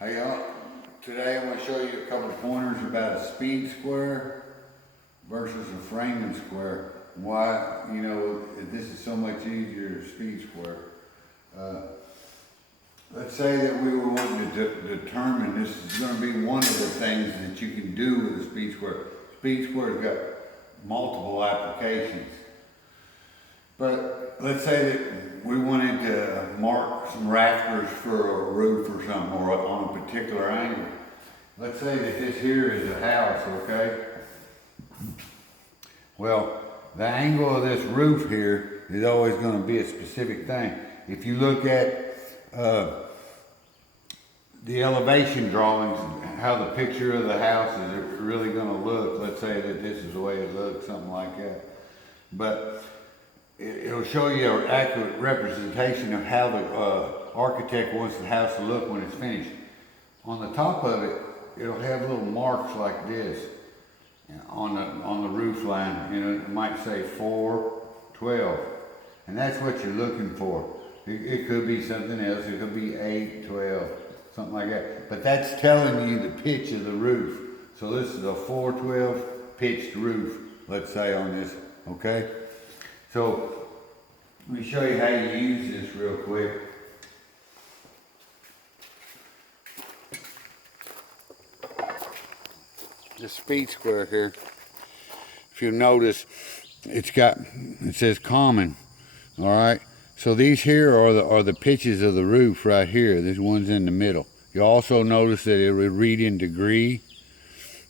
Hey y'all, today I'm going to show you a couple pointers about a speed square versus a framing square. Why, this is so much easier, speed square. Let's say that we were wanting to determine, this is going to be one of the things that you can do with a speed square. Speed square's got multiple applications. But let's say that we wanted to mark some rafters for a roof or something, or on a particular angle. Let's say that this here is a house, okay? Well, the angle of this roof here is always going to be a specific thing. If you look at the elevation drawings, how the picture of the house is really going to look, let's say that this is the way it looks, something like that. But it'll show you an accurate representation of how the architect wants the house to look when it's finished. On the top of it, it'll have little marks like this on the roof line. It might say 412, and that's what you're looking for. It could be something else. It could be 812, something like that. But that's telling you the pitch of the roof. So this is a 412 pitched roof, let's say, on this, okay? So, let me show you how you use this real quick. The speed square here, if you notice, it says common, all right? So these here are the pitches of the roof right here. This one's in the middle. You also notice that it would read in degree.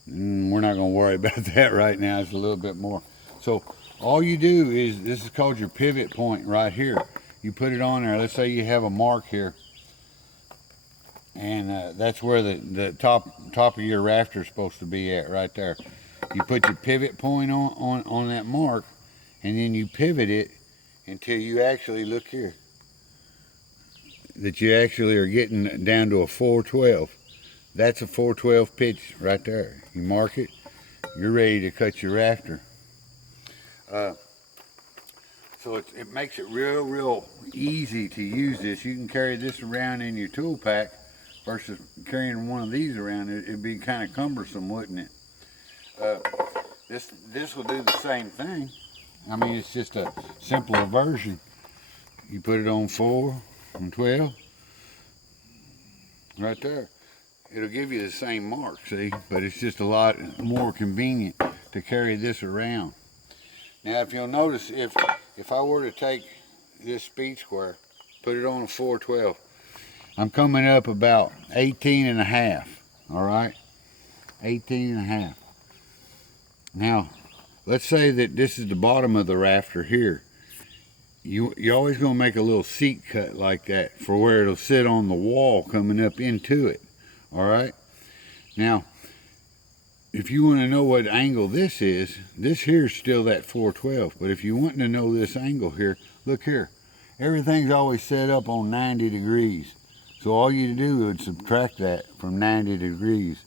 We're not gonna worry about that right now. It's a little bit more. So, all you do is, this is called your pivot point right here. You put it on there. Let's say you have a mark here, and that's where the top of your rafter is supposed to be at, right there. You put your pivot point on that mark, and then you pivot it until you actually, look here, that you actually are getting down to a 412. That's a 412 pitch right there. You mark it, you're ready to cut your rafter. So it makes it real easy to use this. You can carry this around in your tool pack versus carrying one of these around. It'd be kind of cumbersome, wouldn't it? This will do the same thing. I mean, it's just a simpler version. You put it on 4 and 12, right there. It'll give you the same mark, see? But it's just a lot more convenient to carry this around. Now, if you'll notice, if I were to take this speed square, put it on a 412, I'm coming up about 18 and a half, all right? 18 and a half. Now, let's say that this is the bottom of the rafter here. You're always gonna make a little seat cut like that for where it'll sit on the wall coming up into it, all right? Now, if you want to know what angle this is, this here is still that 412. But if you want to know this angle here, look here. Everything's always set up on 90 degrees. So all you do is subtract that from 90 degrees.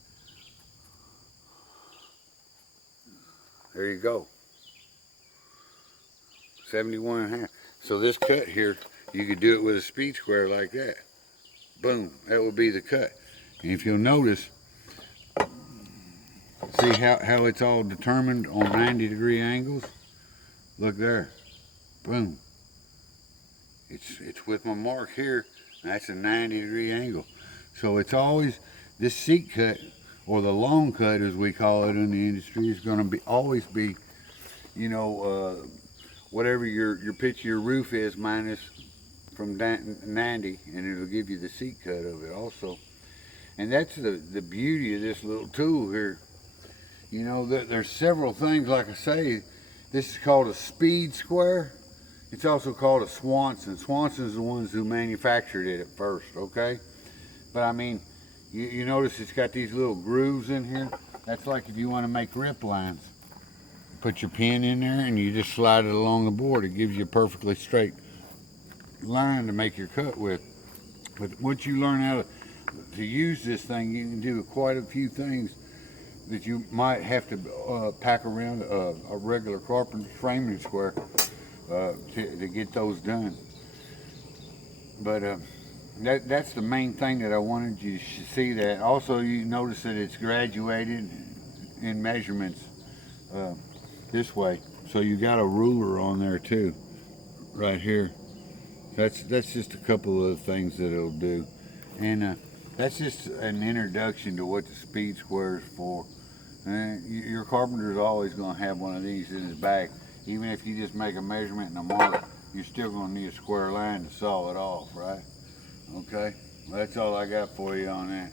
There you go. 71 and a half. So this cut here, you could do it with a speed square like that. Boom, that would be the cut. And if you'll notice, see how it's all determined on 90-degree angles? Look there. Boom. It's with my mark here. That's a 90-degree angle. So it's always, this seat cut, or the long cut as we call it in the industry, is going to always be, whatever your pitch of your roof is minus from 90, and it'll give you the seat cut of it also. And that's the beauty of this little tool here. There's several things, like I say. This is called a speed square. It's also called a Swanson. Swanson's the ones who manufactured it at first, okay? But I mean, you notice it's got these little grooves in here. That's like if you want to make rip lines. Put your pin in there and you just slide it along the board. It gives you a perfectly straight line to make your cut with. But once you learn how to use this thing, you can do quite a few things that you might have to pack around a regular carpentry framing square to get those done. But that's the main thing that I wanted you to see. That also, you notice that it's graduated in measurements this way, so you got a ruler on there too, right here. That's just a couple of the things that it'll do, and that's just an introduction to what the speed square is for. Your carpenter is always going to have one of these in his back. Even if you just make a measurement and a mark, you're still going to need a square line to saw it off, right? Okay, well, that's all I got for you on that.